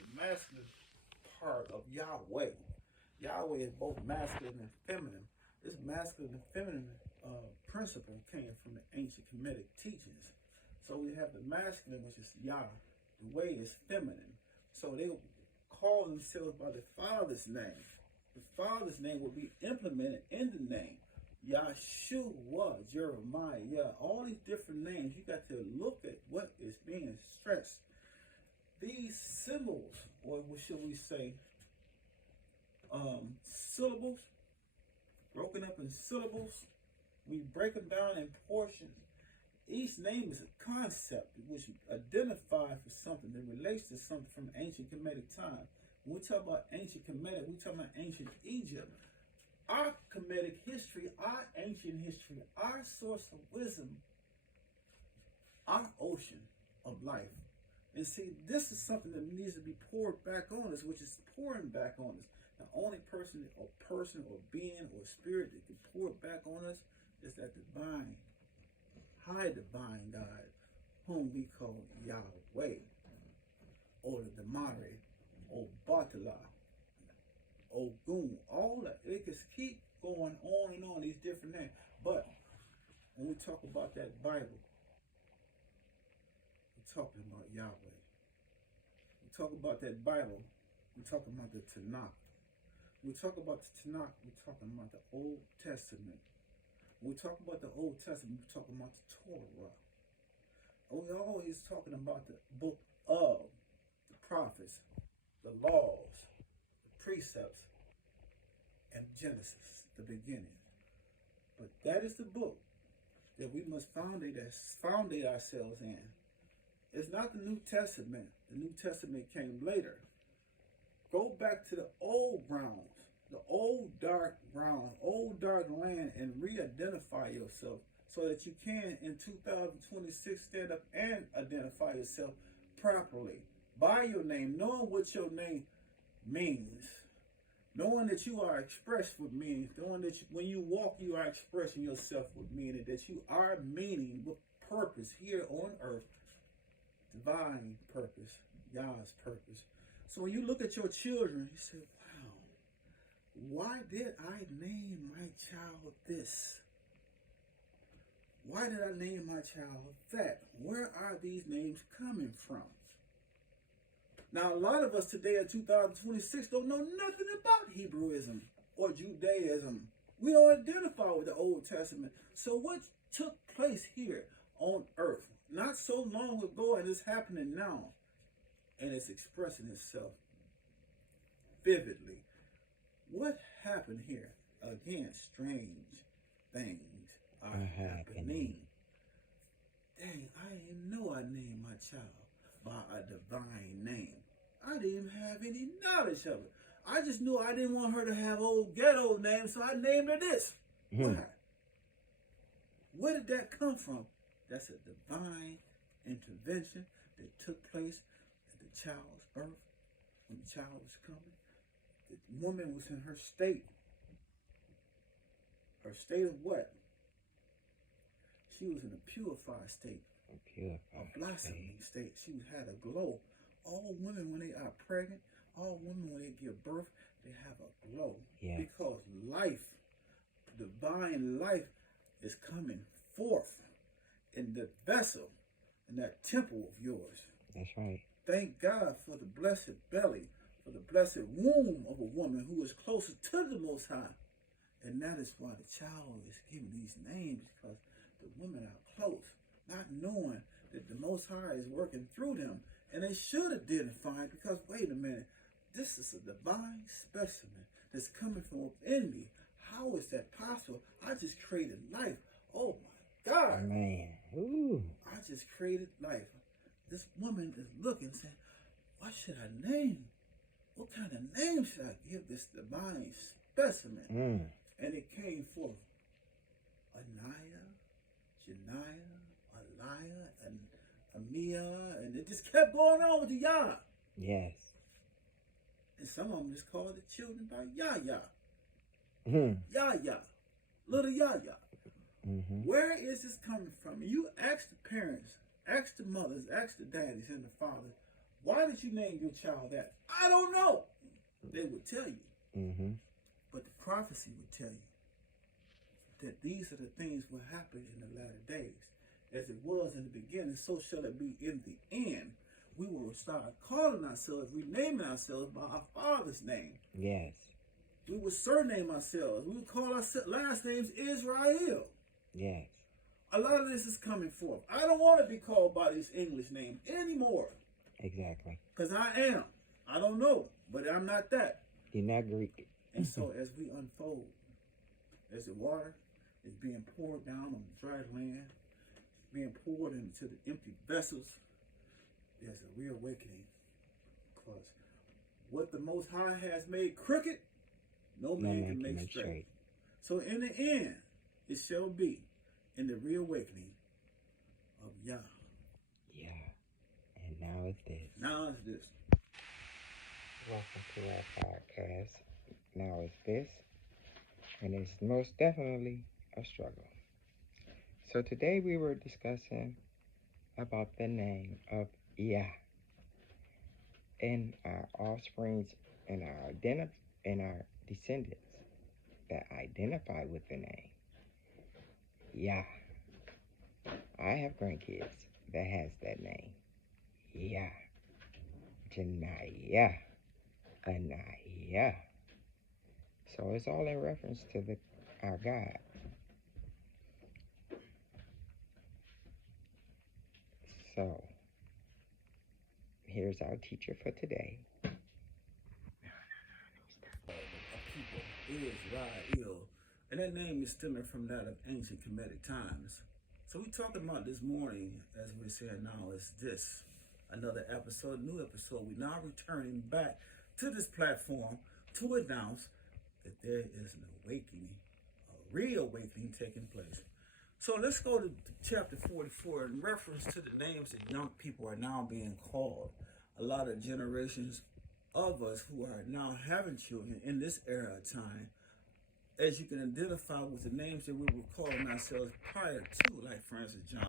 the masculine part of Yahweh. Yahweh is both masculine and feminine. This masculine and feminine principle came from the ancient Kemetic teachings. So we have the masculine, which is Yah. The way is feminine. So they call themselves by the Father's name. The Father's name will be implemented in the name. Yahshua, Jeremiah, all these different names. You got to look at what is being stressed. These symbols, or what should we say, syllables, broken up in syllables. We break them down in portions. Each name is a concept which identifies for something that relates to something from ancient Kemetic time. When we talk about ancient Kemetic, we talk about ancient Egypt. Our Kemetic history, our ancient history, our source of wisdom, our ocean of life. And see, this is something that needs to be poured back on us, which is pouring back on us. The only person or being or spirit that can pour it back on us is that divine, high divine God, whom we call Yahweh, or the Damari, or Batala, Ogun, all that. It can keep going on and on, these different names. But when we talk about that Bible, we're talking about Yahweh. We talk about that Bible, we're talking about the Tanakh. When we talk about the Tanakh, we're talking about the Old Testament. When we talk about the Old Testament, we're talking about the Torah. We're always talking about the book of the prophets, the laws, the precepts, and Genesis, the beginning. But that is the book that we must foundate ourselves in. It's not the New Testament. The New Testament came later. Go back to the old grounds, the old dark ground, old dark land, and re-identify yourself so that you can, in 2026, stand up and identify yourself properly by your name, knowing what your name means, knowing that you are expressed with meaning, knowing that when you walk, you are expressing yourself with meaning, that you are meaning with purpose here on earth, divine purpose, Yah's purpose. So when you look at your children, you say, wow, why did I name my child this? Why did I name my child that? Where are these names coming from? Now, a lot of us today in 2026 don't know nothing about Hebrewism or Judaism. We don't identify with the Old Testament. So what took place here on earth not so long ago, and it's happening now, and it's expressing itself vividly. What happened here? Again, strange things are happening. Dang, I didn't know I named my child by a divine name. I didn't even have any knowledge of it. I just knew I didn't want her to have old ghetto names, so I named her this. Why? Where did that come from? That's a divine intervention that took place at the child's birth, when the child was coming. The woman was in her state. Her state of what? She was in a purified state. A blossoming state. She had a glow. All women, when they are pregnant, all women, when they give birth, they have a glow. Yes. Because life, divine life, is coming forth in the vessel, in that temple of yours. That's right. Thank God for the blessed belly, for the blessed womb of a woman who is closer to the Most High. And that is why the child is given these names, because the women are close, not knowing that the Most High is working through them. And they should identify, because wait a minute, this is a divine specimen that's coming from within me. How is that possible? I just created life. Oh my God. Man. Ooh. I just created life. This woman is looking, saying, what should I name? What kind of name should I give this divine specimen? And it came forth Anaya, Janaya, Alaya, and Amia, and it just kept going on with the Yah. Yes. And some of them just called the children by Yahya. Mm-hmm. Yahya. Little Yahya. Mm-hmm. Where is this coming from? You ask the parents, ask the mothers, ask the daddies and the fathers, Why did you name your child that? I don't know. They would tell you. Mm-hmm. But the prophecy would tell you that these are the things will happen in the latter days. As it was in the beginning, so shall it be in the end. We will start calling ourselves, renaming ourselves by our Father's name. Yes. We will surname ourselves. We will call our last names Israel. Yes. A lot of this is coming forth. I don't want to be called by this English name anymore. Exactly. Because I am. I don't know, but I'm not that. You're not Greek. And so as we unfold, as the water is being poured down on the dry land, being poured into the empty vessels, there's a reawakening. Because what the Most High has made crooked, no man can make straight. So in the end, it shall be in the reawakening of Yah. Yeah. And now it's this. Now it's this. Welcome to our podcast. Now it's this. And it's most definitely a struggle. So today we were discussing about the name of Yah and our offsprings and our descendants that identify with the name Yah. I have grandkids that has that name. Yah. Janiyah. Aniyah. So it's all in reference to our God. So here's our teacher for today. A people Israel, and that name is stemming from that of ancient Kemetic times. So we're talking about this morning, as we're saying now, is this another episode, new episode. We're now returning back to this platform to announce that there is an awakening, a reawakening taking place. So let's go to chapter 44 in reference to the names that young people are now being called. A lot of generations of us who are now having children in this era of time, as you can identify with the names that we were calling ourselves prior to, like for instance, John